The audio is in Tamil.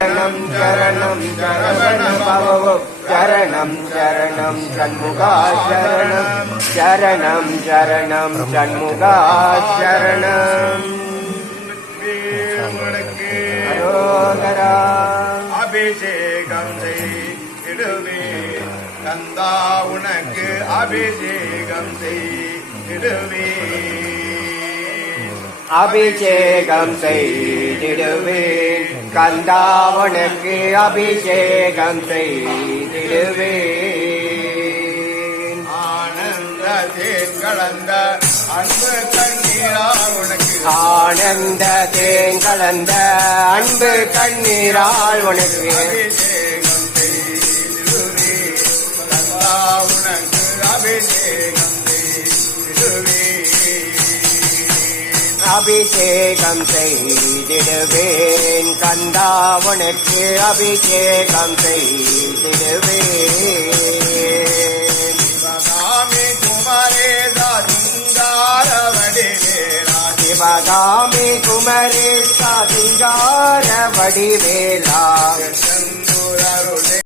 சரணம் சரவண பவோ சரணம் சரணம் சண்முகா சரணம் சரணம் சரணம் சண்முகா சரணம் அரோகரா. அபிஷேகம் செய்திடுவே கந்தா உனக்கு அபிஷேகம் செய்திடுவே அபிஷேகம் செய்திடுவேன் கந்தா உனக்கு அபிஷேகம் செய்திடுவேன். ஆனந்த தேன் கலந்த அன்பு கண்ணீரால் உனக்கு ஆனந்த தேன் கலந்த அன்பு கண்ணீரால் உனக்கு அபிஷேகம் செய்திடுவே கந்தா உனக்கு அபிஷேகம் செய்திடுவே அபிஷேகம் செய்திடுவேன் கந்தா உனக்கு அபிஷேகம் செய்திடுவேன். சிவகாமி குமரேசா சிங்கார வடிவேலா சிவகாமி குமரேசா சிங்கார வடிவேலா செந்தூரருளே